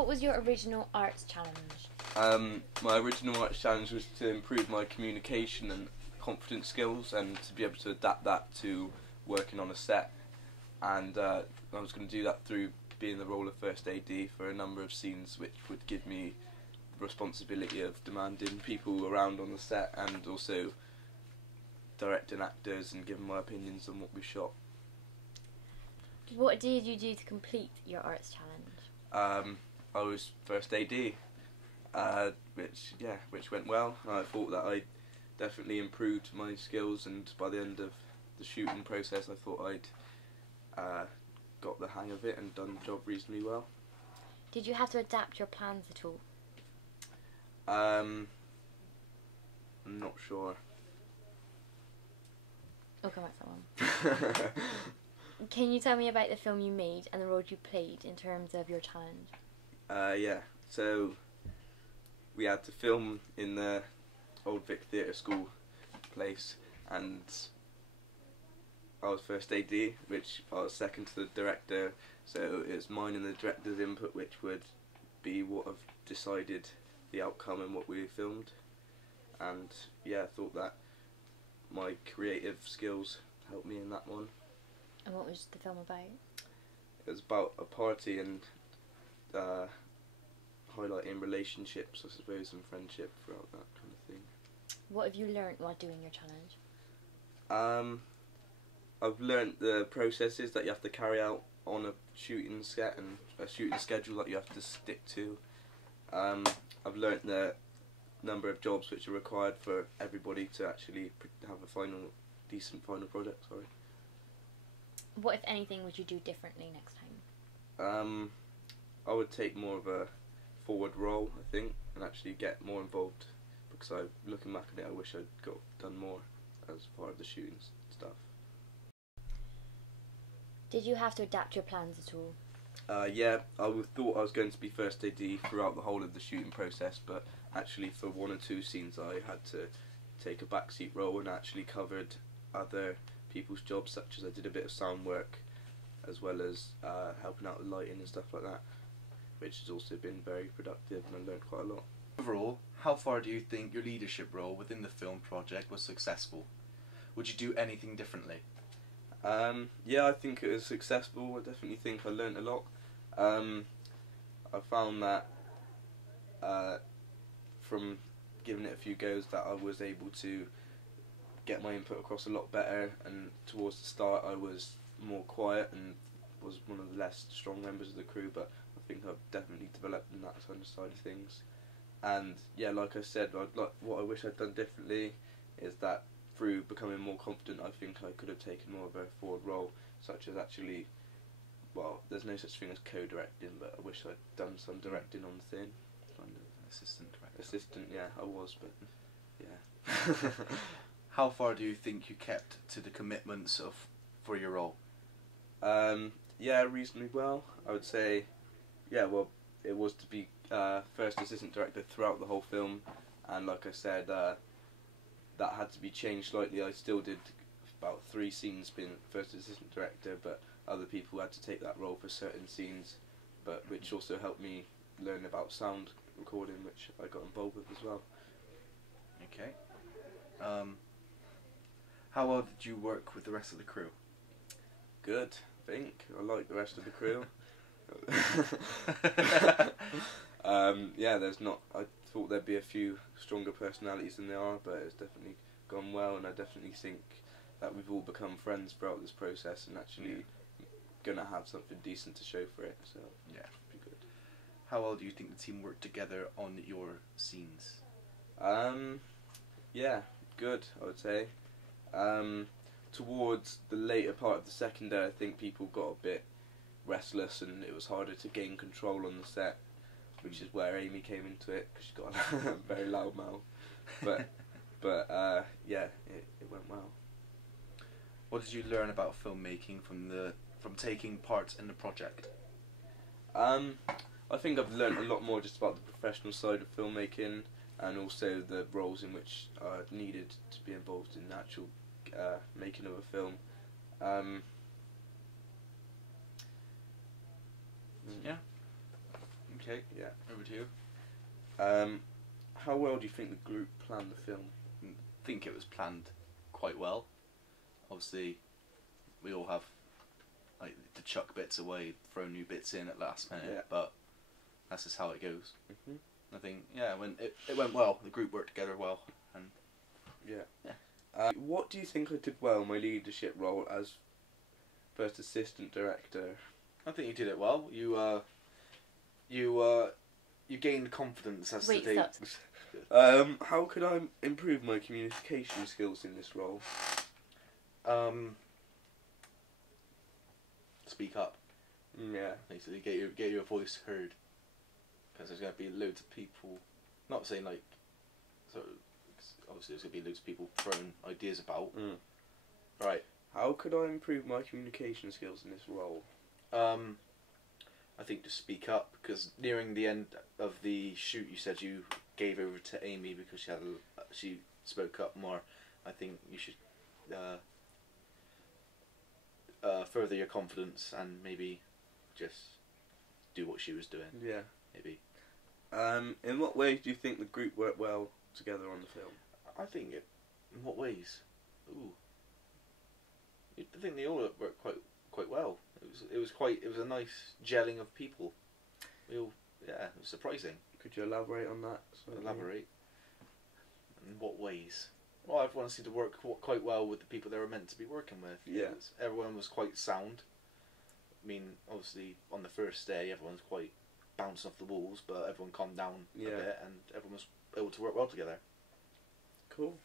What was your original arts challenge? My original arts challenge was to improve my communication and confidence skills and to be able to adapt that to working on a set. And I was going to do that through being the role of first AD for a number of scenes, which would give me the responsibility of demanding people around on the set and also directing actors and giving my opinions on what we shot. What did you do to complete your arts challenge? I was first AD, which went well. I thought that I definitely improved my skills, and by the end of the shooting process I thought I'd got the hang of it and done the job reasonably well. Did you have to adapt your plans at all? I'm not sure. I'll come back to that one. Can you tell me about the film you made and the role you played in terms of your challenge? Yeah, so we had to film in the Old Vic Theatre School place, and I was first AD, which I was second to the director, so it's mine and the director's input which would be what have decided the outcome and what we filmed. And yeah, I thought that my creative skills helped me in that one. And what was the film about? It was about a party and highlighting relationships, I suppose, and friendship throughout that kind of thing. What have you learnt while doing your challenge? I've learnt the processes that you have to carry out on a shooting set and a shooting schedule that you have to stick to. I've learnt the number of jobs which are required for everybody to actually have a decent final product. Sorry. What, if anything, would you do differently next time? I would take more of a forward role, I think, and actually get more involved, because looking back at it, I wish I'd done more as part of the shooting stuff. Did you have to adapt your plans at all? Yeah, I thought I was going to be first AD throughout the whole of the shooting process, but actually for one or two scenes I had to take a backseat role and actually covered other people's jobs, such as I did a bit of sound work as well as helping out with lighting and stuff like that, which has also been very productive and I learned quite a lot. Overall, how far do you think your leadership role within the film project was successful? Would you do anything differently? Yeah, I think it was successful. I definitely think I learnt a lot. I found that from giving it a few goes that I was able to get my input across a lot better, and towards the start I was more quiet and was one of the less strong members of the crew, but I think I've definitely developed in that side of things. And yeah, like I said, what I wish I'd done differently is that through becoming more confident, I think I could have taken more of a forward role, such as actually, well, there's no such thing as co-directing, but I wish I'd done some directing on the thing. Kind of. Assistant director. Assistant, yeah, I was, but yeah. How far do you think you kept to the commitments for your role? Yeah, reasonably well. I would say, yeah, well, it was to be first assistant director throughout the whole film, and like I said, that had to be changed slightly. I still did about 3 scenes being first assistant director, but other people had to take that role for certain scenes, but which also helped me learn about sound recording, which I got involved with as well. Okay. How well did you work with the rest of the crew? Good, I think. I like the rest of the crew. Yeah, I thought there'd be a few stronger personalities than there are, but it's definitely gone well, and I definitely think that we've all become friends throughout this process and actually gonna have something decent to show for it, so yeah, be good. How well do you think the team worked together on your scenes? Yeah, good, I would say. Towards the later part of the second day, I think people got a bit restless and it was harder to gain control on the set, which is where Amy came into it, because she's got a very loud mouth. But yeah, it went well. What did you learn about filmmaking from taking part in the project? I think I've learnt a lot more just about the professional side of filmmaking, and also the roles in which I needed to be involved in the actual making of a film. Yeah. Okay. Okay. Yeah. Over to you. How well do you think the group planned the film? I think it was planned quite well. Obviously, we all have like to chuck bits away, throw new bits in at last minute, Yeah. but that's just how it goes. Hmm. I think when it went well, the group worked together well, and Yeah. What do you think I did well in my leadership role as first assistant director? I think you did it well. You gained confidence as Wait, the day. stop. How could I improve my communication skills in this role? Speak up. Yeah. Basically, get your voice heard, because there's going to be loads of people. Not saying like, so obviously there's going to be loads of people throwing ideas about. Mm. Right. How could I improve my communication skills in this role? I think to speak up, because nearing the end of the shoot, you said you gave over to Amy because she spoke up more. I think you should further your confidence and maybe just do what she was doing. Yeah. Maybe. In what ways do you think the group worked well together on the film? I think in what ways? Ooh. I think they all worked quite well. It was a nice gelling of people. It was surprising. Could you elaborate on that? Elaborate. In what ways? Well, everyone seemed to work quite well with the people they were meant to be working with. Yeah. Everyone was quite sound. I mean, obviously, on the first day, everyone's quite bouncing off the walls, but everyone calmed down a bit, and everyone was able to work well together. Cool.